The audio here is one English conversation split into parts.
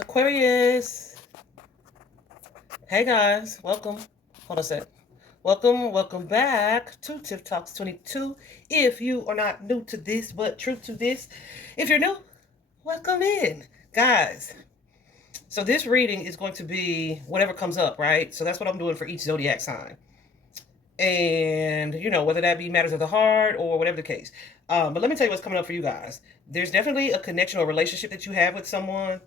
Aquarius. Hey guys, welcome. Hold on a sec. Welcome back to Tip Talks 22. If you are not new to this, but true to this, if you're new, welcome in. Guys, so this reading is going to be whatever comes up, right? So that's what I'm doing for each zodiac sign. And, whether that be matters of the heart or whatever the case. But let me tell you what's coming up for you guys. There's definitely a connection or relationship that you have with someone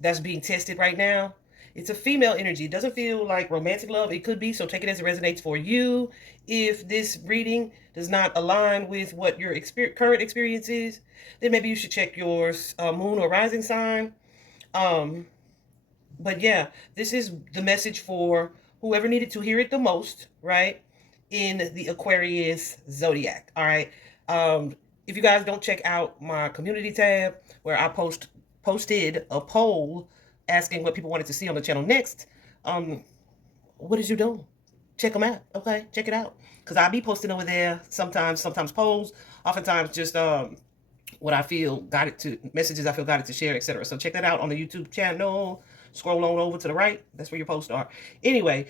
that's being tested right now. It's a female energy. It doesn't feel like romantic love. It could be, so take it as it resonates for you. If this reading does not align with what your current experience is, then maybe you should check your moon or rising sign. Um, but yeah, this is the message for whoever needed to hear it the most, right? In the Aquarius zodiac. All right. If you guys don't check out my community tab where I posted a poll asking what people wanted to see on the channel next, what did you do? Check them out. Okay, check it out. Because I'll be posting over there sometimes polls, oftentimes just what I feel guided to, messages I feel guided to share, etc. So check that out on the YouTube channel. Scroll on over to the right. That's where your posts are. Anyway,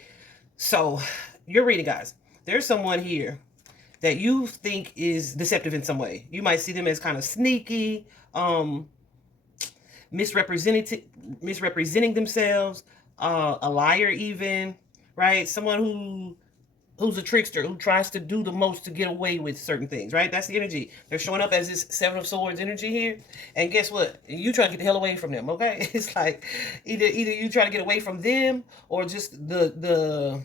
so you're reading, guys. There's someone here that you think is deceptive in some way. You might see them as kind of sneaky, misrepresenting themselves, a liar even, right? Someone who's a trickster, who tries to do the most to get away with certain things, right? That's the energy. They're showing up as this Seven of Swords energy here. And guess what? You try to get the hell away from them, okay? It's like either you try to get away from them or just the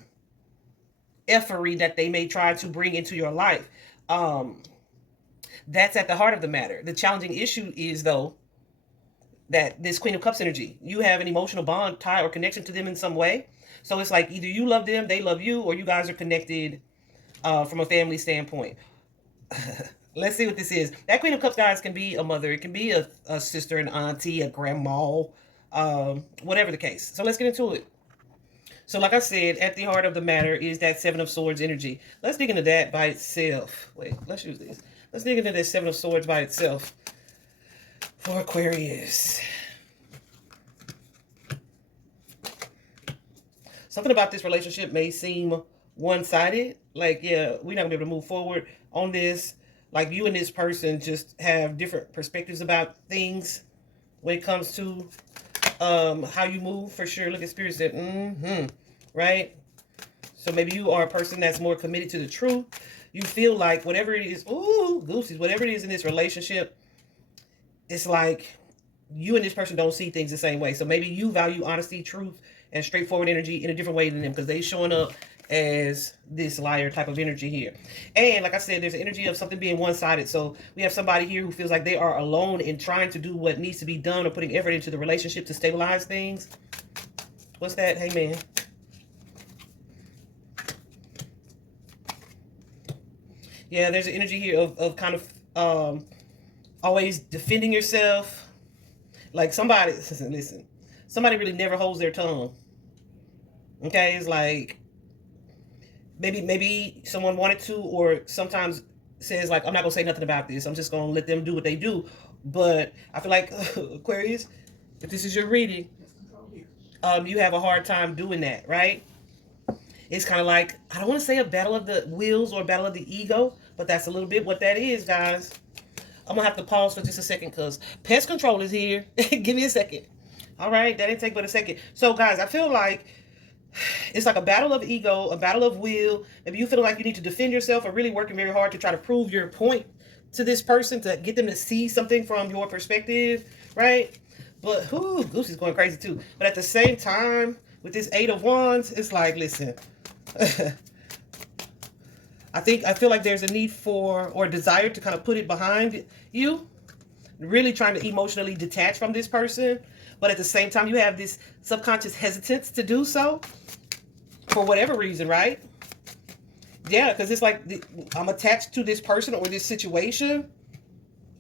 effery that they may try to bring into your life. That's at the heart of the matter. The challenging issue is, though, that this Queen of Cups energy, you have an emotional bond, tie, or connection to them in some way. So it's like either you love them, they love you, or you guys are connected from a family standpoint. Let's see what this is. That Queen of Cups, guys, can be a mother. It can be a sister, an auntie, a grandma, whatever the case. So let's get into it. So like I said, at the heart of the matter is that Seven of Swords energy. Let's dig into that by itself. Wait, let's use this. Let's dig into this Seven of Swords by itself for Aquarius. Something about this relationship may seem one-sided. Like, yeah, we're not gonna be able to move forward on this. Like, you and this person just have different perspectives about things when it comes to how you move, for sure. Look at Spirit said, right? So maybe you are a person that's more committed to the truth. You feel like whatever it is, goosies, whatever it is in this relationship, it's like you and this person don't see things the same way. So maybe you value honesty, truth, and straightforward energy in a different way than them because they showing up as this liar type of energy here. And like I said, there's an energy of something being one-sided. So we have somebody here who feels like they are alone in trying to do what needs to be done or putting effort into the relationship to stabilize things. What's that? Hey, man. Yeah, there's an energy here of kind of always defending yourself. Like somebody, listen, somebody really never holds their tongue. Okay, it's like maybe someone wanted to, or sometimes says like, I'm not gonna say nothing about this. I'm just gonna let them do what they do. But I feel like Aquarius, if this is your reading, you have a hard time doing that, right? It's kind of like, I don't want to say a battle of the wills or a battle of the ego, but that's a little bit what that is, guys. I'm gonna have to pause for just a second because pest control is here. Give me a second. All right, that didn't take but a second. So, guys, I feel like it's like a battle of ego, a battle of will. Maybe you feel like you need to defend yourself or really working very hard to try to prove your point to this person to get them to see something from your perspective, right? But Goosey's going crazy too. But at the same time, with this Eight of Wands, it's like, listen, I feel like there's a need for or a desire to kind of put it behind you, really trying to emotionally detach from this person. But at the same time, you have this subconscious hesitance to do so for whatever reason, right? Yeah, because it's like I'm attached to this person or this situation,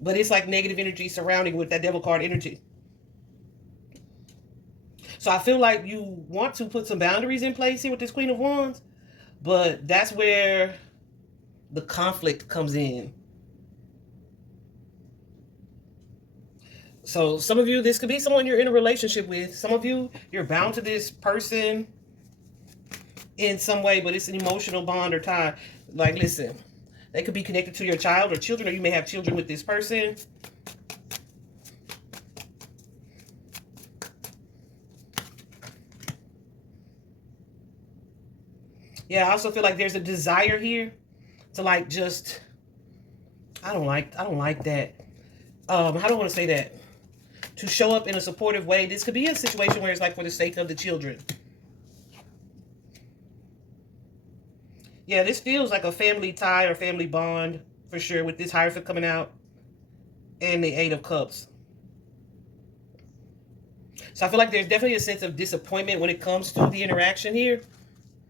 but it's like negative energy surrounding with that devil card energy. So I feel like you want to put some boundaries in place here with this Queen of Wands, but that's where the conflict comes in. So some of you, this could be someone you're in a relationship with. Some of you, you're bound to this person in some way, but it's an emotional bond or tie. Like, listen, they could be connected to your child or children, or you may have children with this person. Yeah, I also feel like there's a desire here to like just, I don't like that. How do I want to say that? To show up in a supportive way. This could be a situation where it's like for the sake of the children. Yeah, this feels like a family tie or family bond for sure with this Hierophant coming out and the Eight of Cups. So I feel like there's definitely a sense of disappointment when it comes to the interaction here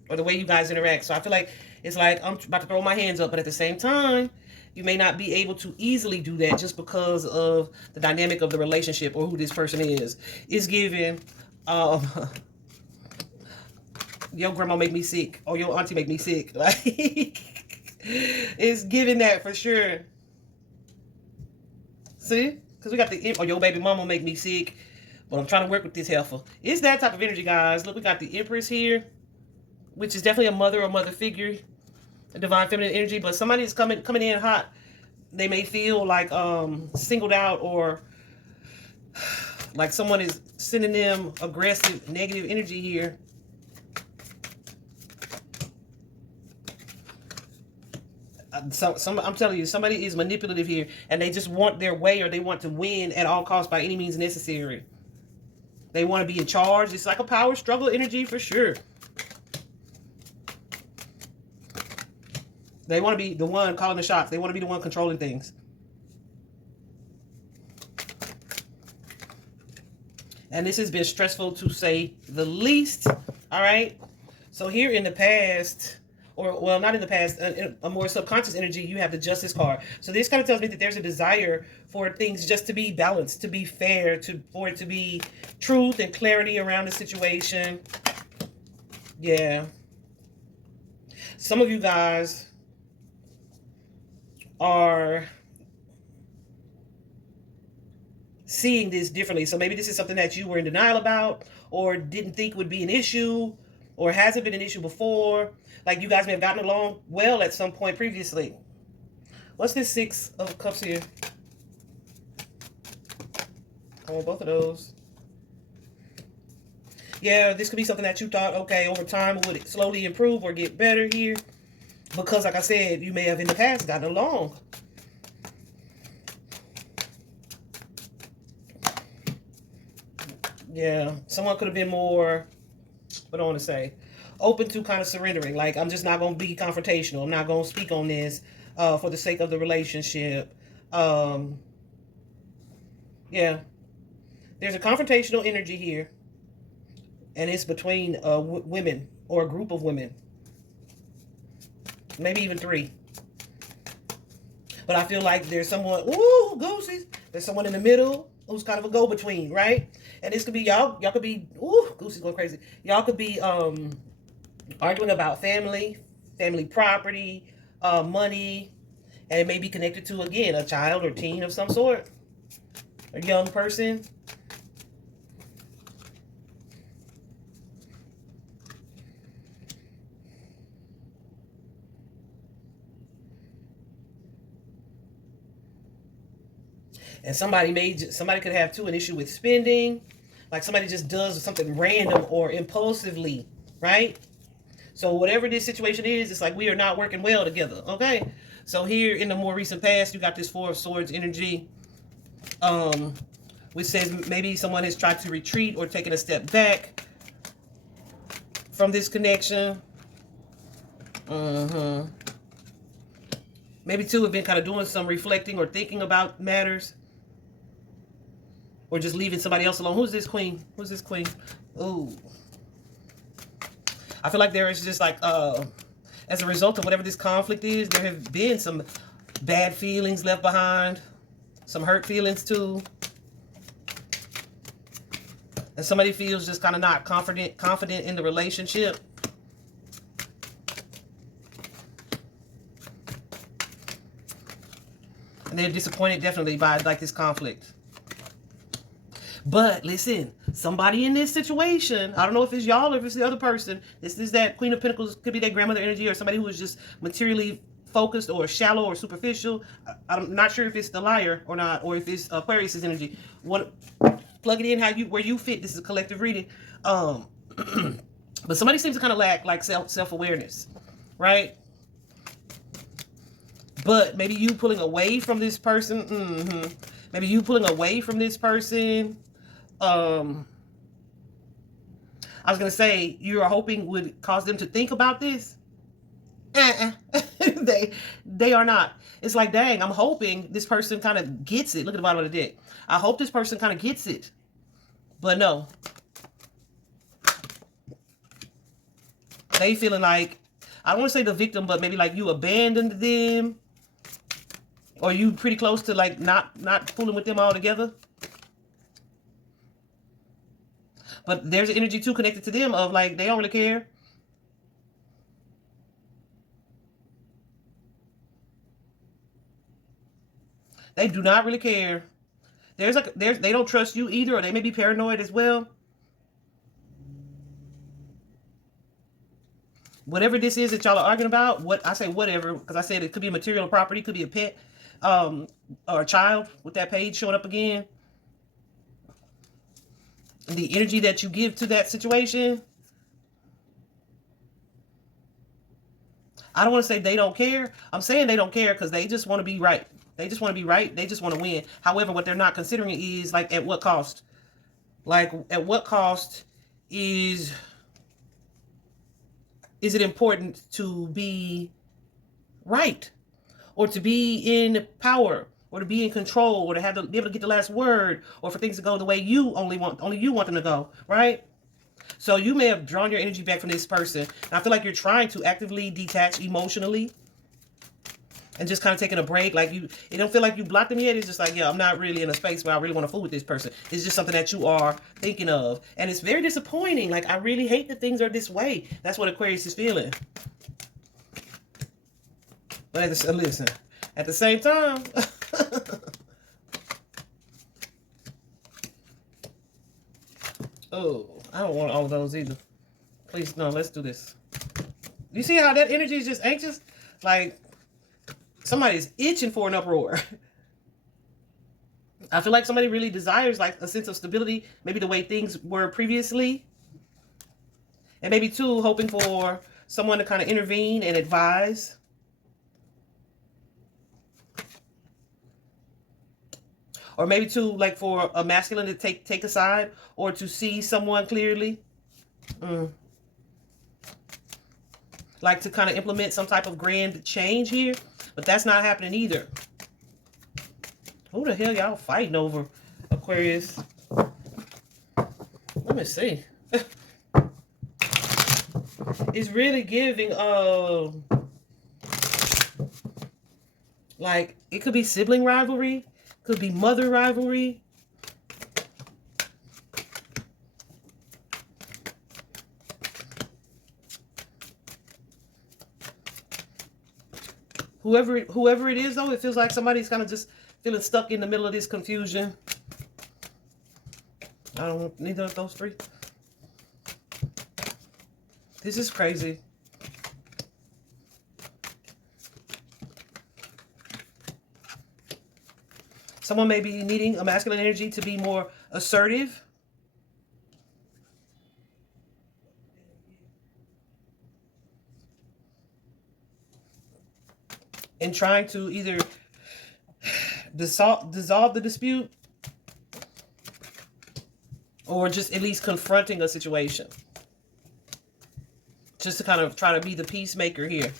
or the way you guys interact. So I feel like it's like I'm about to throw my hands up, but at the same time, you may not be able to easily do that just because of the dynamic of the relationship or who this person is. It's giving, your grandma make me sick or your auntie make me sick. Like, it's giving that for sure. See? Because we got the, or your baby mama make me sick, but I'm trying to work with this heifer. It's that type of energy, guys. Look, we got the Empress here, which is definitely a mother or mother figure, a divine feminine energy, but somebody's coming in hot. They may feel like singled out or like someone is sending them aggressive, negative energy here. I'm telling you, somebody is manipulative here, and they just want their way, or they want to win at all costs by any means necessary. They want to be in charge. It's like a power struggle energy for sure. They want to be the one calling the shots. They want to be the one controlling things. And this has been stressful to say the least. All right. So here in the past, or well, not in the past, a more subconscious energy, you have the Justice card. So this kind of tells me that there's a desire for things just to be balanced, to be fair, for it to be truth and clarity around the situation. Yeah. Some of you guys are seeing this differently. So maybe this is something that you were in denial about or didn't think would be an issue or hasn't been an issue before. Like you guys may have gotten along well at some point previously. What's this Six of Cups here? Oh, both of those. Yeah, this could be something that you thought, okay, over time would it slowly improve or get better here. Because like I said, you may have in the past gotten along. Yeah, someone could have been more, what do I want to say, open to kind of surrendering. Like, I'm just not going to be confrontational. I'm not going to speak on this for the sake of the relationship. Yeah, there's a confrontational energy here. And it's between women or a group of women. Maybe even 3. But I feel like there's someone, ooh, goosies. There's someone in the middle who's kind of a go-between, right? And this could be y'all could be, ooh, goosey's going crazy. Y'all could be arguing about family property, money, and it may be connected to, again, a child or teen of some sort, a young person. And somebody could have too an issue with spending, like somebody just does something random or impulsively, right? So whatever this situation is, it's like we are not working well together, okay? So here in the more recent past, you got this Four of Swords energy, which says maybe someone has tried to retreat or taken a step back from this connection. Maybe two have been kind of doing some reflecting or thinking about matters. Or just leaving somebody else alone. Who's this queen? Who's this queen? Ooh. I feel like there is just like, as a result of whatever this conflict is, there have been some bad feelings left behind. Some hurt feelings too. And somebody feels just kind of not confident in the relationship. And they're disappointed definitely by like this conflict. But listen, somebody in this situation, I don't know if it's y'all or if it's the other person. This is that Queen of Pentacles, could be that grandmother energy, or somebody who is just materially focused or shallow or superficial. I'm not sure if it's the liar or not, or if it's Aquarius's energy. What, plug it in how you, where you fit. This is a collective reading. But somebody seems to kind of lack like self-awareness, right? But maybe you pulling away from this person. Maybe you pulling away from this person. I was going to say, you are hoping would cause them to think about this. They are not. It's like, dang, I'm hoping this person kind of gets it. Look at the bottom of the deck. I hope this person kind of gets it. But no. They feeling like, I don't want to say the victim, but maybe like you abandoned them. Or you pretty close to like not fooling with them altogether. But there's an energy too connected to them of like, they don't really care. They do not really care. They don't trust you either, or they may be paranoid as well. Whatever this is that y'all are arguing about, what I say whatever, because I said it could be a material property, could be a pet, or a child with that page showing up again. The energy that you give to that situation, I don't want to say they don't care. I'm saying they don't care because they just want to be right. They just want to be right. They just want to win. However, what they're not considering is like, at what cost? Like, at what cost is it important to be right, or to be in power, or to be in control, or to have to be able to get the last word, or for things to go the way you only you want them to go, right? So you may have drawn your energy back from this person. And I feel like you're trying to actively detach emotionally and just kind of taking a break. Like, it don't feel like you blocked them yet. It's just like, yeah, I'm not really in a space where I really want to fool with this person. It's just something that you are thinking of. And it's very disappointing. Like, I really hate that things are this way. That's what Aquarius is feeling. But listen, at the same time, oh, I don't want all of those either. Please, no, let's do this. You see how that energy is just anxious? Like, somebody's itching for an uproar. I feel like somebody really desires like a sense of stability, maybe the way things were previously. And maybe too, hoping for someone to kind of intervene and advise. Or maybe too, like for a masculine to take a side, or to see someone clearly. Like to kind of implement some type of grand change here. But that's not happening either. Who the hell y'all fighting over, Aquarius? Let me see. It's really giving, like, it could be sibling rivalry. Could be mother rivalry. Whoever it is, though, it feels like somebody's kind of just feeling stuck in the middle of this confusion. I don't want neither of those three. This is crazy. Someone may be needing a masculine energy to be more assertive. And trying to either dissolve the dispute, or just at least confronting a situation. Just to kind of try to be the peacemaker here.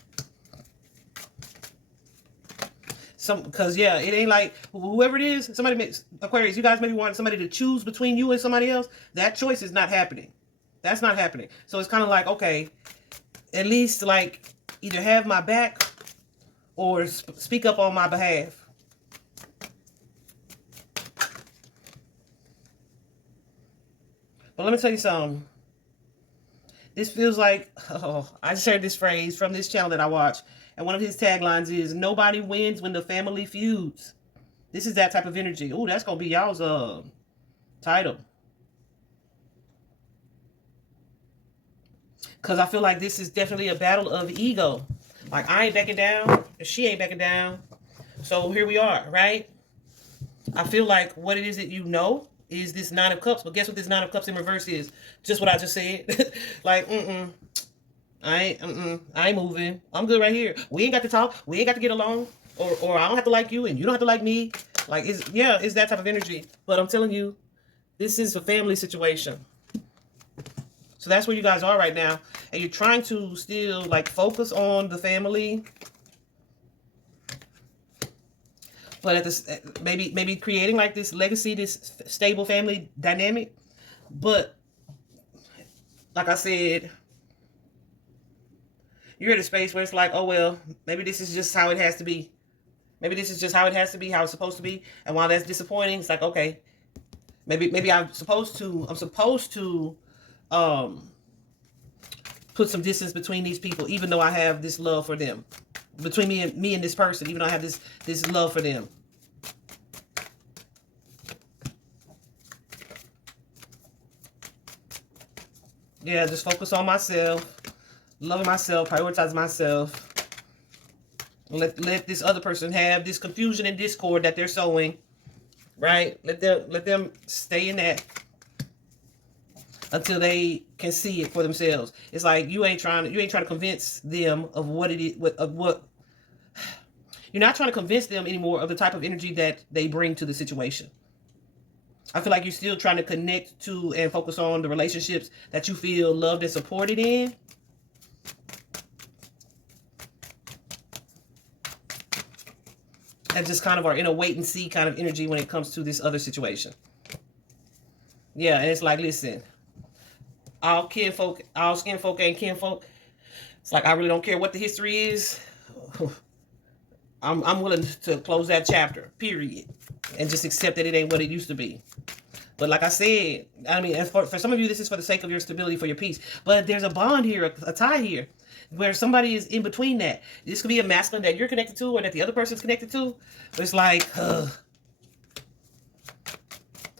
Because yeah, it ain't like whoever it is, somebody makes Aquarius, you guys maybe want somebody to choose between you and somebody else. That choice is not happening. That's not happening. So it's kind of like, okay, at least like either have my back or speak up on my behalf. But let me tell you something. This feels like, oh, I shared this phrase from this channel that I watch. And one of his taglines is, nobody wins when the family feuds. This is that type of energy. Oh, that's going to be y'all's title. Because I feel like this is definitely a battle of ego. Like, I ain't backing down, and she ain't backing down. So here we are, right? I feel like what it is that you know is this Nine of Cups. But guess what this Nine of Cups in reverse is? Just what I just said. Like, I ain't moving. I'm good right here. We ain't got to talk. We ain't got to get along. Or I don't have to like you and you don't have to like me. Like, it's that type of energy. But I'm telling you, this is a family situation. So that's where you guys are right now. And you're trying to still, like, focus on the family. But at this, maybe creating, like, this legacy, this stable family dynamic. But, like I said, you're in a space where it's like, oh, well, maybe this is just how it has to be. Maybe this is just how it has to be, how it's supposed to be. And while that's disappointing, it's like, okay, maybe I'm supposed to put some distance between these people, even though I have this love for them. Between me and this person, even though I have this love for them. Yeah, just focus on myself, loving myself, prioritize myself. Let this other person have this confusion and discord that they're sowing, right? Let them stay in that until they can see it for themselves. It's like you ain't trying to convince them of what it is, what you're not trying to convince them anymore of the type of energy that they bring to the situation. I feel like you're still trying to connect to and focus on the relationships that you feel loved and supported in. And just kind of are in a wait and see kind of energy when it comes to this other situation. Yeah, and it's like, listen, all skin folk ain't kinfolk. It's like, I really don't care what the history is. I'm willing to close that chapter, period. And just accept that it ain't what it used to be. But like I said, I mean, for some of you, this is for the sake of your stability, for your peace. But there's a bond here, a tie here, where somebody is in between that. This could be a masculine that you're connected to or that the other person's connected to. But it's like,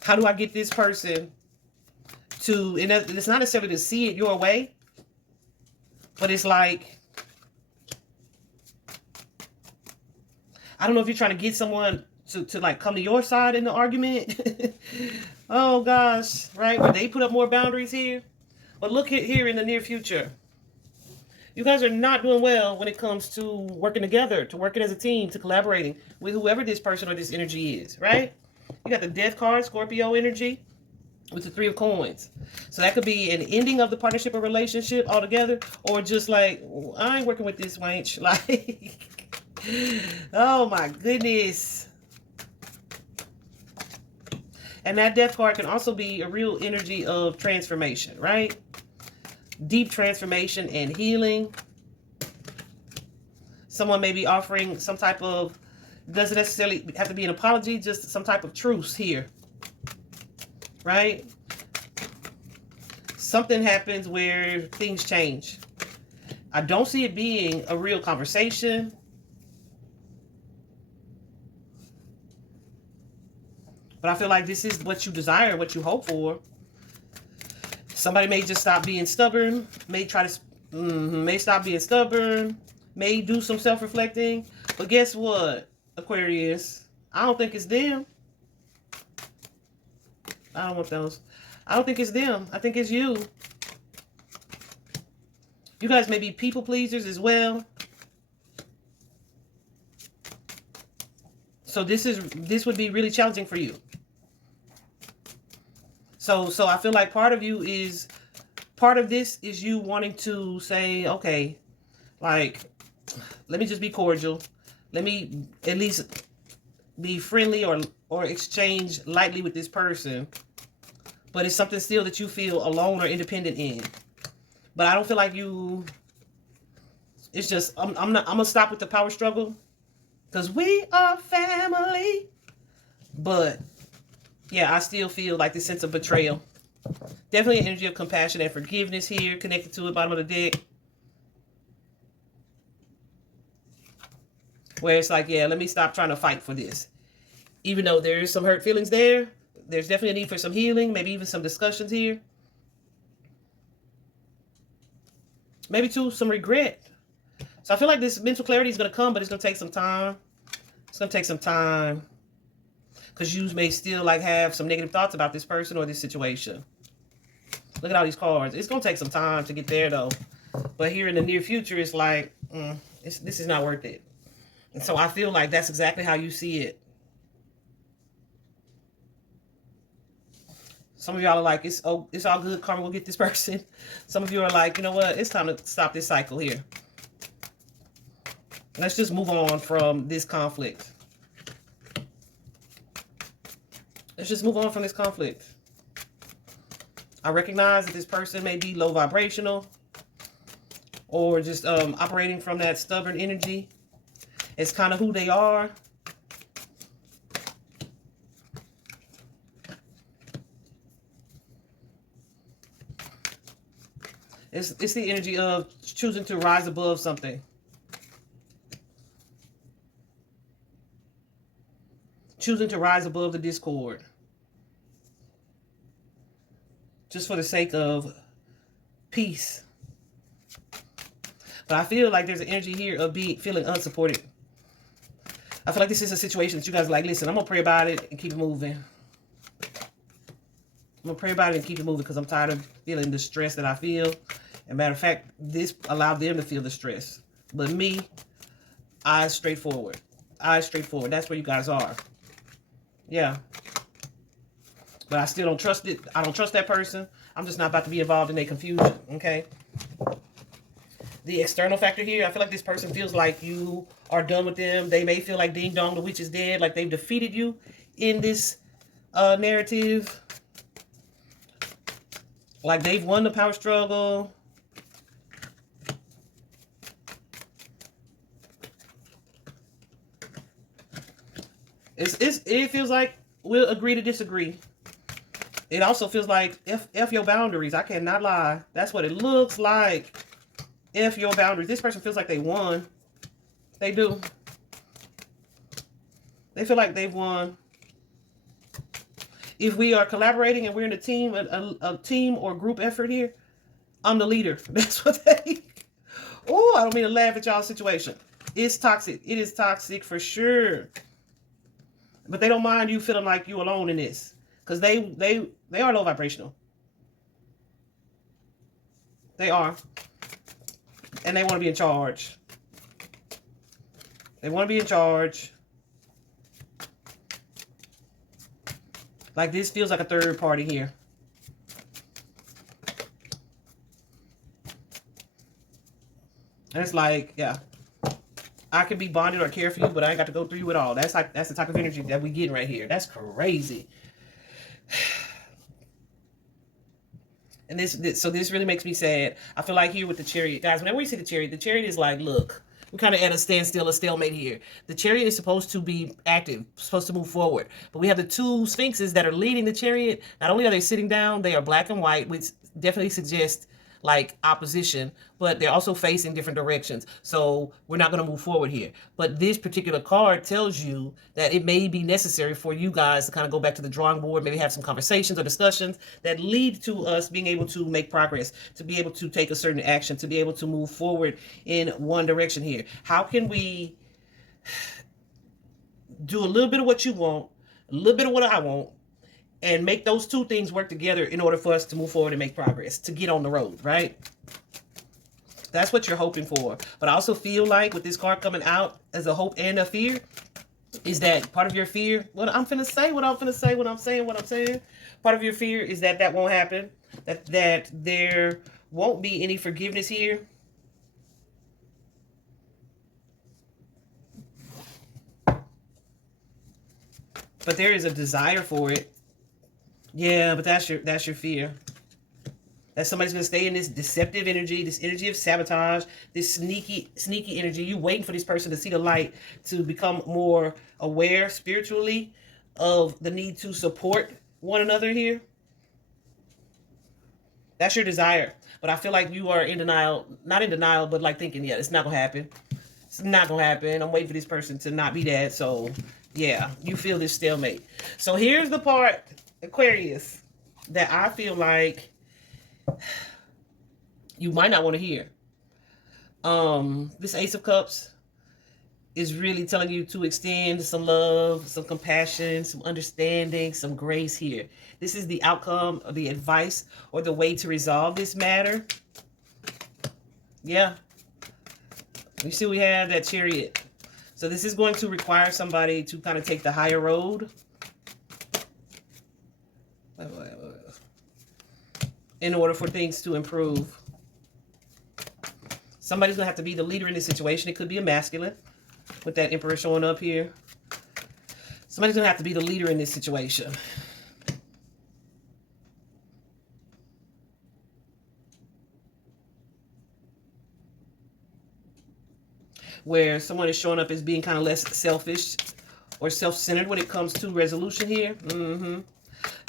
how do I get this person to, and it's not necessarily to see it your way, but it's like, I don't know if you're trying to get someone to like come to your side in the argument. Oh gosh, right? Where they put up more boundaries here. But look at here in the near future. You guys are not doing well when it comes to working together, to working as a team, to collaborating with whoever this person or this energy is, right? You got the Death card, Scorpio energy, with the Three of Coins. So that could be an ending of the partnership or relationship altogether, or just like, I ain't working with this wench. Like, oh my goodness. And that Death card can also be a real energy of transformation, right? Deep transformation and healing. Someone may be offering some type of, doesn't necessarily have to be an apology, just some type of truce here, right? Something happens where things change. I don't see it being a real conversation. But I feel like this is what you desire, what you hope for. Somebody may just stop being stubborn, may stop being stubborn, may do some self-reflecting. But guess what, Aquarius? I don't think it's them. I don't want those. I don't think it's them. I think it's you. You guys may be people pleasers as well. So this would be really challenging for you. So I feel like part of this is you wanting to say, okay, like, let me just be cordial. Let me at least be friendly or exchange lightly with this person. But it's something still that you feel alone or independent in. But I don't feel like it's just, I'm gonna stop with the power struggle. Because we are family. But yeah, I still feel like this sense of betrayal. Definitely an energy of compassion and forgiveness here, connected to the bottom of the deck. Where it's like, yeah, let me stop trying to fight for this. Even though there is some hurt feelings there, there's definitely a need for some healing, maybe even some discussions here. Maybe too some regret. So I feel like this mental clarity is going to come, but it's going to take some time. It's going to take some time. Because you may still like have some negative thoughts about this person or this situation. Look at all these cards. It's going to take some time to get there though. But here in the near future, it's like, this is not worth it. And so I feel like that's exactly how you see it. Some of y'all are like, it's all good, karma will get this person. Some of you are like, you know what, it's time to stop this cycle here. Let's just move on from this conflict. Let's just move on from this conflict. I recognize that this person may be low vibrational or just operating from that stubborn energy. It's kind of who they are. It's the energy of choosing to rise above something. Choosing to rise above the discord. Just for the sake of peace. But I feel like there's an energy here of feeling unsupported. I feel like this is a situation that you guys are like, listen, I'm going to pray about it and keep it moving. I'm going to pray about it and keep it moving because I'm tired of feeling the stress that I feel. And matter of fact, this allowed them to feel the stress. But me, eyes straightforward. Eyes straightforward. That's where you guys are. Yeah. But I still don't trust it. I don't trust that person. I'm just not about to be involved in their confusion. Okay. The external factor here, I feel like this person feels like you are done with them. They may feel like ding dong, the witch is dead. Like they've defeated you in this narrative. Like they've won the power struggle. It feels like we'll agree to disagree. It also feels like F your boundaries. I cannot lie. That's what it looks like. F your boundaries. This person feels like they won. They do. They feel like they've won. If we are collaborating and we're in a team, a team or group effort here, I'm the leader. That's what they... Oh, I don't mean to laugh at y'all's situation. It's toxic. It is toxic for sure. But they don't mind you feeling like you alone in this. Because they are low vibrational. They are. And they want to be in charge. They want to be in charge. Like this feels like a third party here. And it's like, yeah. I can be bonded or care for you, but I ain't got to go through you at all. That's the type of energy that we getting right here. That's crazy. And so this really makes me sad. I feel like here with the Chariot, guys, whenever we see the Chariot is like, look, we're kind of at a standstill, a stalemate here. The Chariot is supposed to be active, supposed to move forward. But we have the two Sphinxes that are leading the Chariot. Not only are they sitting down, they are black and white, which definitely suggests like opposition, but they're also facing different directions. So we're not going to move forward here. But this particular card tells you that it may be necessary for you guys to kind of go back to the drawing board, maybe have some conversations or discussions that lead to us being able to make progress, to be able to take a certain action, to be able to move forward in one direction here. How can we do a little bit of what you want, a little bit of what I want, and make those two things work together in order for us to move forward and make progress, to get on the road, right? That's what you're hoping for. But I also feel like with this card coming out as a hope and a fear, is that part of your fear, what I'm saying, part of your fear is that that won't happen, that there won't be any forgiveness here. But there is a desire for it. Yeah, but that's your fear. That somebody's going to stay in this deceptive energy, this energy of sabotage, this sneaky energy. You waiting for this person to see the light, to become more aware spiritually of the need to support one another here. That's your desire. But I feel like you are in denial, not in denial, but like thinking, yeah, it's not going to happen. It's not going to happen. I'm waiting for this person to not be that. So, yeah, you feel this stalemate. So here's the part Aquarius, that I feel like you might not want to hear. This Ace of Cups is really telling you to extend some love, some compassion, some understanding, some grace here. This is the outcome of the advice or the way to resolve this matter. Yeah. You see we have that Chariot. So this is going to require somebody to kind of take the higher road in order for things to improve. Somebody's going to have to be the leader in this situation. It could be a masculine with that Emperor showing up here. Somebody's going to have to be the leader in this situation. Where someone is showing up as being kind of less selfish or self-centered when it comes to resolution here.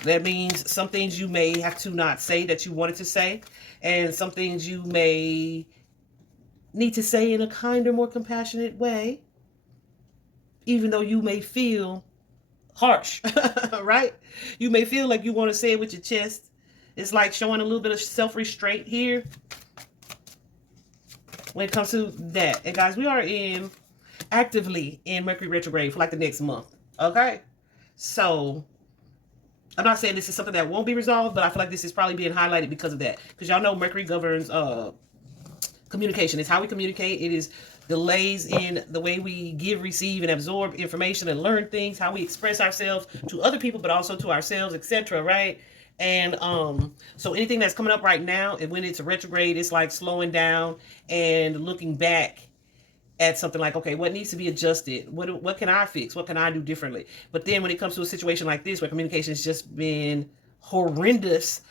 That means some things you may have to not say that you wanted to say, and some things you may need to say in a kinder, more compassionate way, even though you may feel harsh, right? You may feel like you want to say it with your chest. It's like showing a little bit of self-restraint here when it comes to that. And guys, we are actively in Mercury retrograde for like the next month, okay? So I'm not saying this is something that won't be resolved, but I feel like this is probably being highlighted because of that. Because y'all know Mercury governs communication. It's how we communicate. It is delays in the way we give, receive, and absorb information and learn things, how we express ourselves to other people, but also to ourselves, etc., right? And so anything that's coming up right now, and when it's a retrograde, it's like slowing down and looking back at something like, okay, what needs to be adjusted? What can I fix? What can I do differently? But then when it comes to a situation like this, where communication has just been horrendous,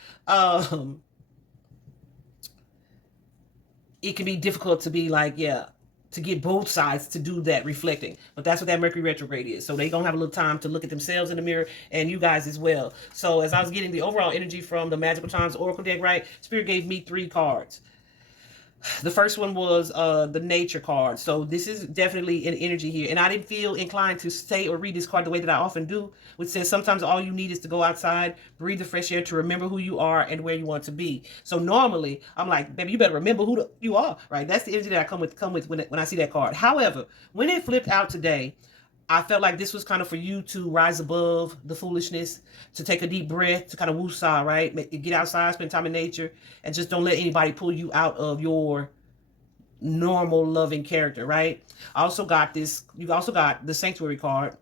it can be difficult to be like, yeah, to get both sides to do that reflecting. But that's what that Mercury retrograde is. So they gonna have a little time to look at themselves in the mirror, and you guys as well. So as I was getting the overall energy from the Magical Times Oracle deck, right, Spirit gave me 3 cards. The first one was the nature card. So this is definitely an energy here. And I didn't feel inclined to say or read this card the way that I often do, which says sometimes all you need is to go outside, breathe the fresh air, to remember who you are and where you want to be. So normally I'm like, baby, you better remember who you are, right? That's the energy that I come with when I see that card. However, when it flipped out today, I felt like this was kind of for you to rise above the foolishness, to take a deep breath, to kind of woosah, right? Get outside, spend time in nature, and just don't let anybody pull you out of your normal loving character, right? I also got this, you also got the Sanctuary card,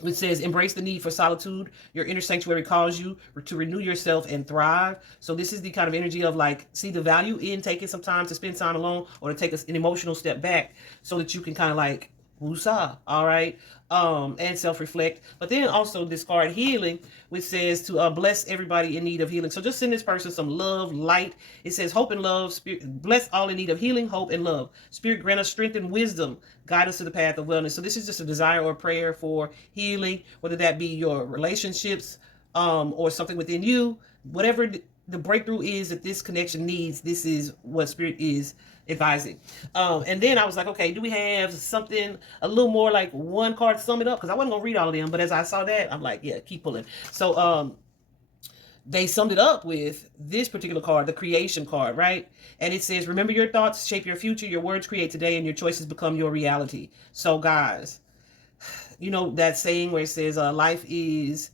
which says, embrace the need for solitude. Your inner sanctuary calls you to renew yourself and thrive. So this is the kind of energy of like, see the value in taking some time to spend time alone, or to take an emotional step back so that you can kind of like woosah, all right, and self-reflect. But then also this card, healing, which says to bless everybody in need of healing. So just send this person some love, light. It says hope and love. Spirit, bless all in need of healing, hope, and love. Spirit, grant us strength and wisdom. Guide us to the path of wellness. So this is just a desire or a prayer for healing, whether that be your relationships, or something within you. Whatever the breakthrough is that this connection needs, this is what Spirit is advising. And then I was like, okay, do we have something a little more like one card to sum it up? Because I wasn't gonna read all of them, but as I saw that, I'm like, yeah, keep pulling. So they summed it up with this particular card, the creation card, right? And it says, remember, your thoughts shape your future, your words create today, and your choices become your reality. So guys, you know that saying where it says life is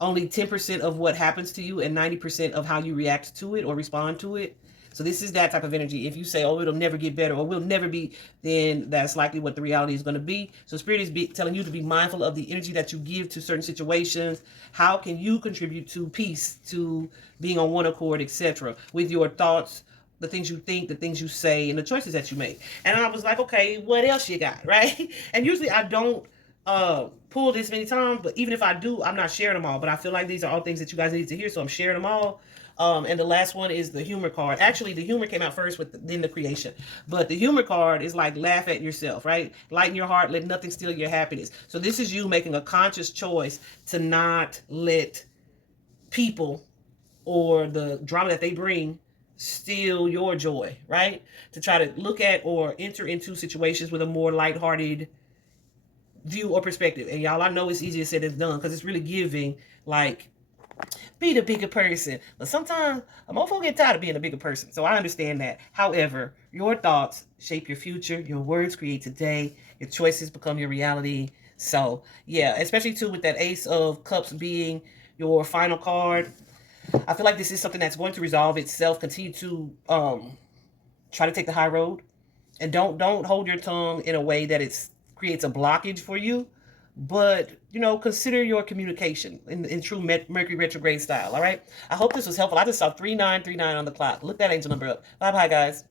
only 10% of what happens to you and 90% of how you react to it or respond to it. So this is that type of energy. If you say, oh, it'll never get better, or we'll never be, then that's likely what the reality is going to be. So Spirit is telling you to be mindful of the energy that you give to certain situations. How can you contribute to peace, to being on one accord, etc., with your thoughts, the things you think, the things you say, and the choices that you make. And I was like, okay, what else you got, right? And usually I don't pull this many times, but even if I do, I'm not sharing them all. But I feel like these are all things that you guys need to hear, so I'm sharing them all. And the last one is the humor card. Actually, the humor came out first, then the creation. But the humor card is like, laugh at yourself, right? Lighten your heart, let nothing steal your happiness. So this is you making a conscious choice to not let people or the drama that they bring steal your joy, right? To try to look at or enter into situations with a more lighthearted view or perspective. And y'all, I know it's easier said than done because it's really giving like be the bigger person. But sometimes a motherfucker get tired of being a bigger person. So I understand that. However, your thoughts shape your future. Your words create today. Your choices become your reality. So yeah, especially too with that Ace of Cups being your final card. I feel like this is something that's going to resolve itself. Continue to try to take the high road, and don't hold your tongue in a way that it creates a blockage for you. But consider your communication in true Mercury retrograde style. All right. I hope this was helpful. I just saw 3939 on the clock. Look that angel number up. Bye bye, guys.